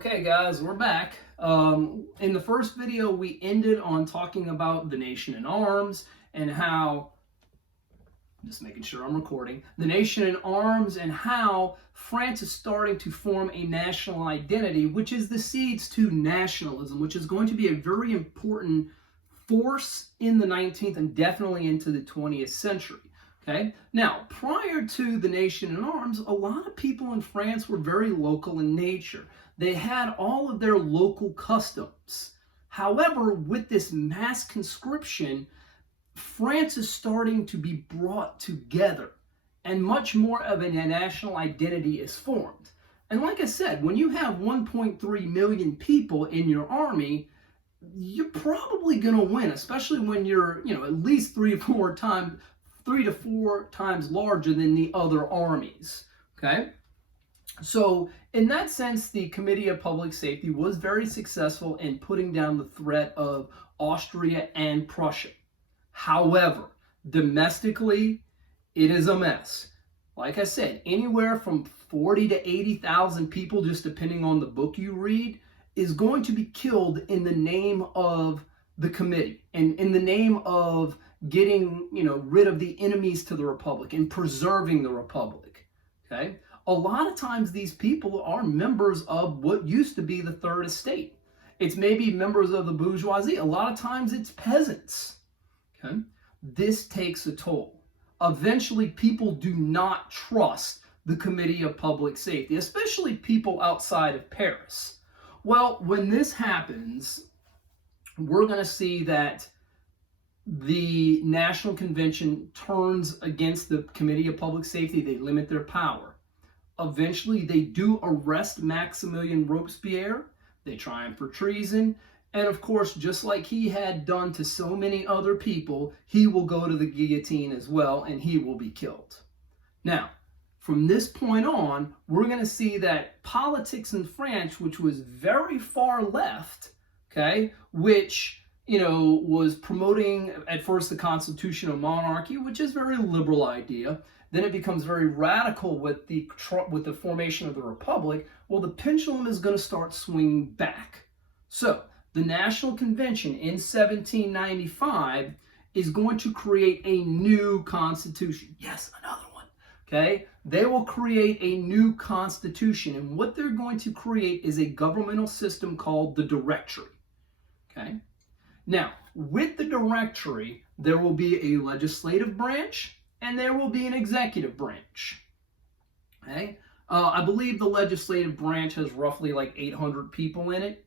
Okay guys, we're back. In the first video, we ended on talking about the nation in arms and how, just making sure I'm recording, the nation in arms and how France is starting to form a national identity, which is the seeds to nationalism, which is going to be a very important force in the 19th and definitely into the 20th century. Okay. Now, prior to the nation in arms, a lot of people in France were very local in nature. They had all of their local customs. However, with this mass conscription, France is starting to be brought together and much more of a national identity is formed. And like I said, when you have 1.3 million people in your army, you're probably going to win, especially when you're, at least three to four times larger than the other armies. Okay? So in that sense, the Committee of Public Safety was very successful in putting down the threat of Austria and Prussia. However, domestically, it is a mess. Like I said, anywhere from 40 to 80,000 people, just depending on the book you read, is going to be killed in the name of the committee and in the name of getting, rid of the enemies to the Republic and preserving the Republic. Okay? A lot of times these people are members of what used to be the Third Estate. It's maybe members of the bourgeoisie. A lot of times it's peasants. Okay? This takes a toll. Eventually, people do not trust the Committee of Public Safety, especially people outside of Paris. Well, when this happens, we're going to see that the National Convention turns against the Committee of Public Safety. They limit their power. Eventually, they do arrest Maximilien Robespierre. They try him for treason. And of course, just like he had done to so many other people, he will go to the guillotine as well, and he will be killed. Now, from this point on, we're going to see that politics in France, which was very far left, okay, which, was promoting at first the constitutional monarchy, which is a very liberal idea. Then it becomes very radical with the formation of the Republic. Well, the pendulum is going to start swinging back. So the National Convention in 1795 is going to create a new constitution. Yes, another one. Okay? They will create a new constitution, and what they're going to create is a governmental system called the Directory. Okay? Now, with the Directory, there will be a legislative branch and there will be an executive branch. Okay? I believe the legislative branch has roughly like 800 people in it.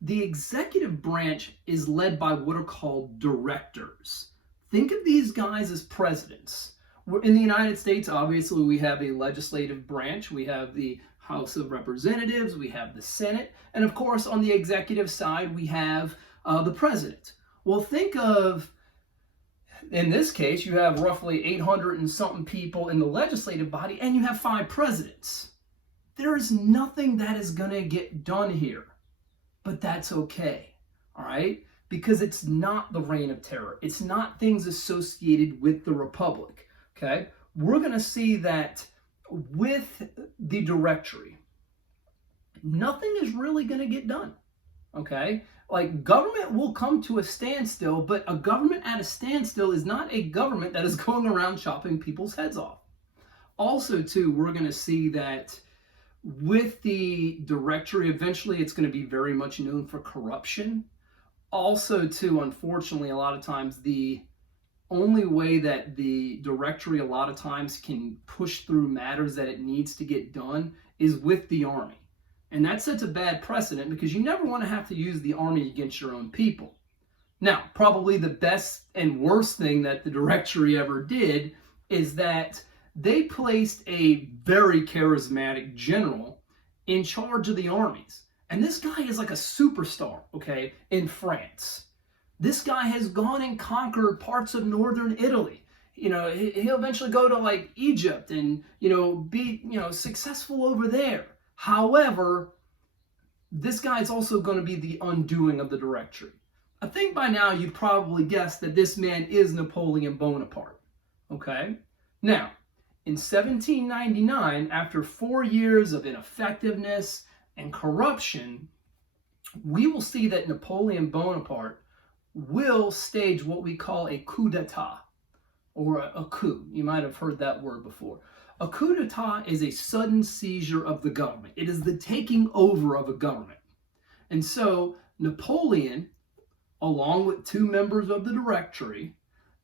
The executive branch is led by what are called directors. Think of these guys as presidents. In the United States, obviously, we have a legislative branch. We have the House of Representatives. We have the Senate. And of course, on the executive side, we have the president. Well, think of, in this case, you have roughly 800 and something people in the legislative body, and you have 5 presidents. There is nothing that is going to get done here. But that's okay, all right? Because it's not the reign of terror. It's not things associated with the Republic, okay? We're going to see that with the Directory, nothing is really going to get done, okay? Like, government will come to a standstill, but a government at a standstill is not a government that is going around chopping people's heads off. Also, too, we're going to see that with the Directory, eventually it's going to be very much known for corruption. Also, too, unfortunately, a lot of times the only way that the Directory a lot of times can push through matters that it needs to get done is with the army. And that sets a bad precedent because you never want to have to use the army against your own people. Now, probably the best and worst thing that the Directory ever did is that they placed a very charismatic general in charge of the armies. And this guy is like a superstar, okay, in France. This guy has gone and conquered parts of northern Italy. He'll eventually go to like Egypt and, be, successful over there. However, this guy is also going to be the undoing of the Directory. I think by now you'd probably guess that this man is Napoleon Bonaparte, okay? Now, in 1799, after 4 years of ineffectiveness and corruption, we will see that Napoleon Bonaparte will stage what we call a coup d'etat, or a coup. You might have heard that word before. A coup d'etat is a sudden seizure of the government. It is the taking over of a government. And so Napoleon, along with 2 members of the Directory,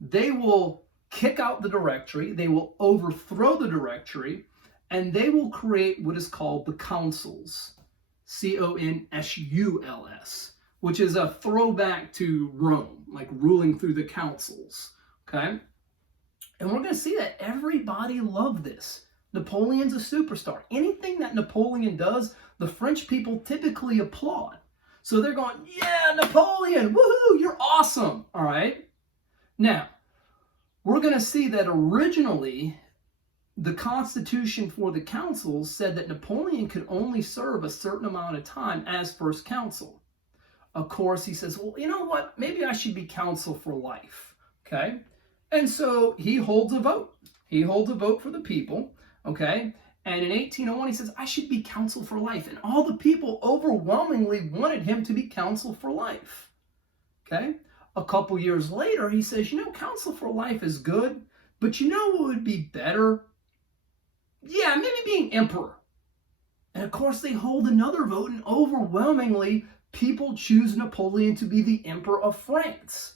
they will kick out the Directory, they will overthrow the Directory, and they will create what is called the councils. Consuls, which is a throwback to Rome, like ruling through the councils. Okay? And we're going to see that everybody loved this. Napoleon's a superstar. Anything that Napoleon does, the French people typically applaud. So they're going, yeah, Napoleon, woohoo, you're awesome. All right? Now, we're going to see that originally the Constitution for the councils said that Napoleon could only serve a certain amount of time as first consul. Of course, he says, well, you know what? Maybe I should be consul for life. Okay? And so he holds a vote. He holds a vote for the people. Okay? And in 1801, he says, I should be consul for life. And all the people overwhelmingly wanted him to be consul for life. Okay? A couple years later, he says, you know, consul for life is good, but you know what would be better? Yeah, maybe being emperor. And of course, they hold another vote, and overwhelmingly, people choose Napoleon to be the emperor of France.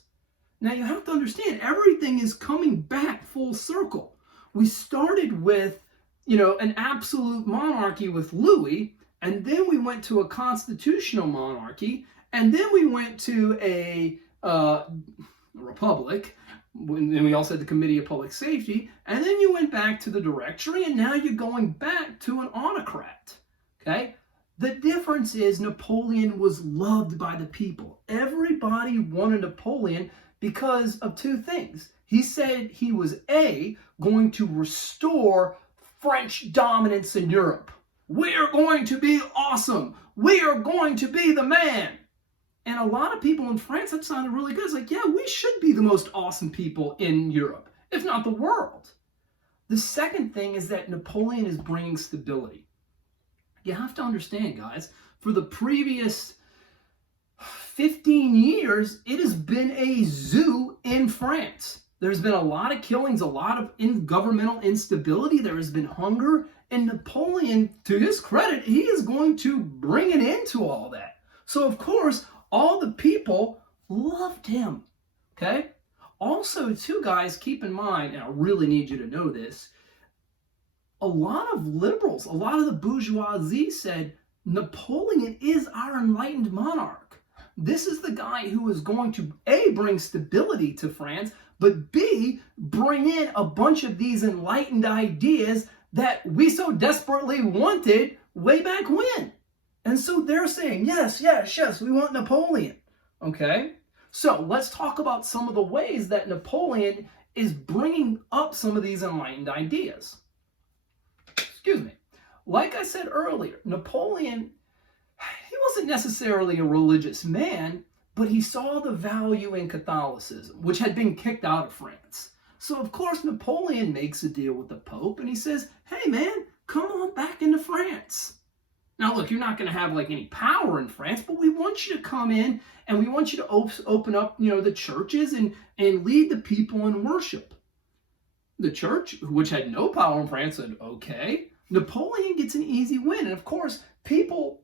Now, you have to understand, everything is coming back full circle. We started with, you know, an absolute monarchy with Louis, and then we went to a constitutional monarchy, and then we went to a republic, and we also had the Committee of Public Safety, and then you went back to the Directory, and now you're going back to an autocrat. Okay? The difference is Napoleon was loved by the people. Everybody wanted Napoleon because of 2 things. He said he was going to restore French dominance in Europe. We are going to be awesome. We are going to be the man. And a lot of people in France, that sounded really good. It's like, yeah, we should be the most awesome people in Europe, if not the world. The second thing is that Napoleon is bringing stability. You have to understand, guys, for the previous 15 years, it has been a zoo in France. There's been a lot of killings, a lot of governmental instability. There has been hunger. And Napoleon, to his credit, he is going to bring an end to all that. So, of course, all the people loved him. Okay? Also, too, guys, keep in mind, and I really need you to know this, a lot of liberals, a lot of the bourgeoisie said, Napoleon is our enlightened monarch. This is the guy who is going to, A, bring stability to France, but B, bring in a bunch of these enlightened ideas that we so desperately wanted way back when. And so they're saying, yes, yes, yes, we want Napoleon. Okay? So let's talk about some of the ways that Napoleon is bringing up some of these enlightened ideas. Excuse me. Like I said earlier, Napoleon, he wasn't necessarily a religious man, but he saw the value in Catholicism, which had been kicked out of France. So, of course, Napoleon makes a deal with the Pope, and he says, hey, man, come on back into France. Now, look, you're not going to have, like, any power in France, but we want you to come in, and we want you to open up, you know, the churches and lead the people in worship. The church, which had no power in France, said, okay. Napoleon gets an easy win. And, of course, people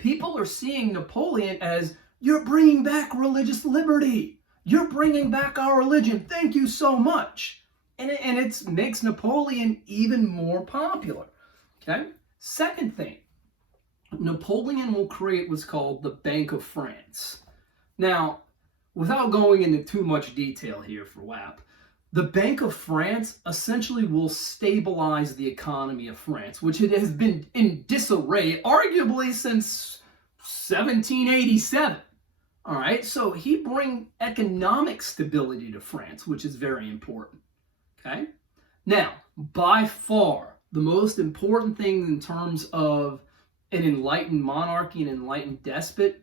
are seeing Napoleon as, you're bringing back religious liberty. You're bringing back our religion. Thank you so much. And it makes Napoleon even more popular. Okay? Second thing, Napoleon will create what's called the Bank of France. Now, without going into too much detail here for Whap, the Bank of France essentially will stabilize the economy of France, which it has been in disarray arguably since 1787. All right, so he brings economic stability to France, which is very important. Okay, now by far the most important thing in terms of an enlightened monarchy, an enlightened despot,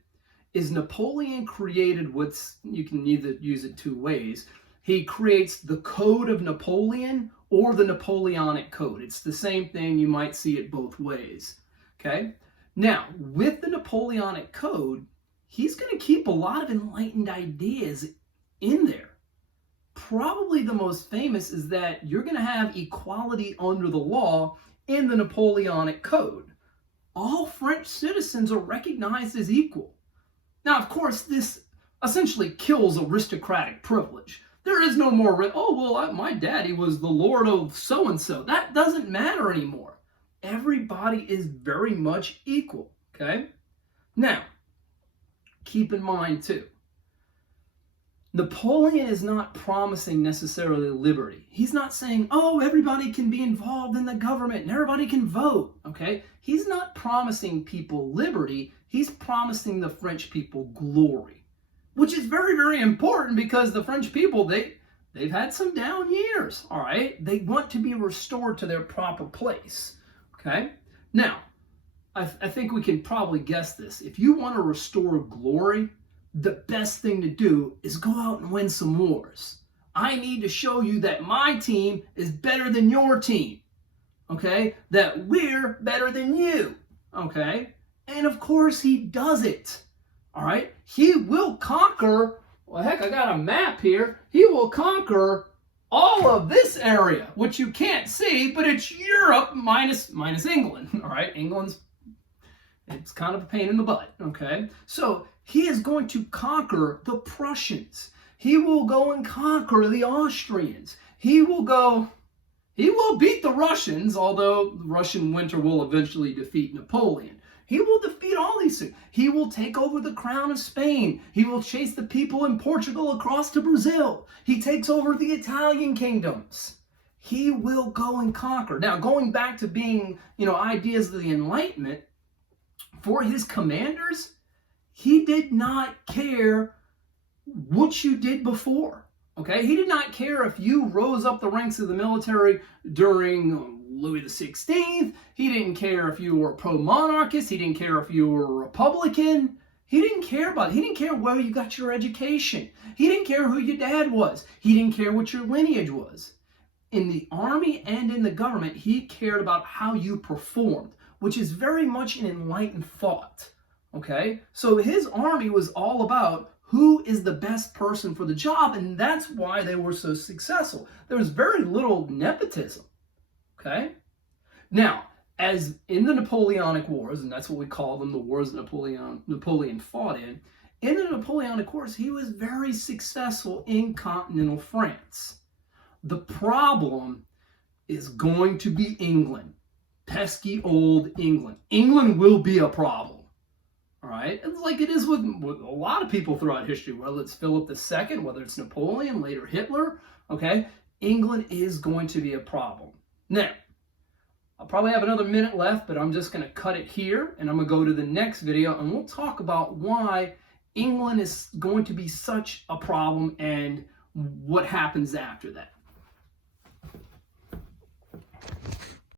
is Napoleon created what's, you can either use it 2 ways. he creates the Code of Napoleon or the Napoleonic Code. It's the same thing. You might see it both ways. Okay? Now, with the Napoleonic Code, he's going to keep a lot of enlightened ideas in there. Probably the most famous is that you're going to have equality under the law in the Napoleonic Code. All French citizens are recognized as equal. Now, of course, this essentially kills aristocratic privilege. There is no more, my daddy was the lord of so-and-so. That doesn't matter anymore. Everybody is very much equal, okay? Now, keep in mind, too, Napoleon is not promising necessarily liberty. He's not saying, everybody can be involved in the government and everybody can vote, okay? He's not promising people liberty. He's promising the French people glory, which is very, very important because the French people, they've had some down years, all right? They want to be restored to their proper place, okay? Now, I think we can probably guess this. If you want to restore glory, the best thing to do is go out and win some wars. I need to show you that my team is better than your team, okay? That we're better than you, okay? And of course he does it, all right? He will conquer, well, heck, I got a map here. He will conquer all of this area, which you can't see, but it's Europe minus England, all right? It's kind of a pain in the butt, okay? So he is going to conquer the Prussians. He will go and conquer the Austrians. He will beat the Russians, although the Russian winter will eventually defeat Napoleon. He will defeat all these things. He will take over the crown of Spain. He will chase the people in Portugal across to Brazil. He takes over the Italian kingdoms. He will go and conquer. Now, going back to being, ideas of the Enlightenment, for his commanders, he did not care what you did before, okay? He did not care if you rose up the ranks of the military during Louis XVI. He didn't care if you were pro-monarchist. He didn't care if you were a Republican. He didn't care about it. He didn't care where you got your education. He didn't care who your dad was. He didn't care what your lineage was. In the army and in the government, he cared about how you performed, which is very much an enlightened thought, okay? So his army was all about who is the best person for the job, and that's why they were so successful. There was very little nepotism, okay? Now, as in the Napoleonic Wars, and that's what we call them, the wars that Napoleon fought in the Napoleonic Wars, he was very successful in continental France. The problem is going to be England. Pesky old England. England will be a problem. All right? It's like it is with a lot of people throughout history, whether it's Philip II, whether it's Napoleon, later Hitler, okay? England is going to be a problem. Now, I'll probably have another minute left, but I'm just going to cut it here, and I'm going to go to the next video, and we'll talk about why England is going to be such a problem and what happens after that.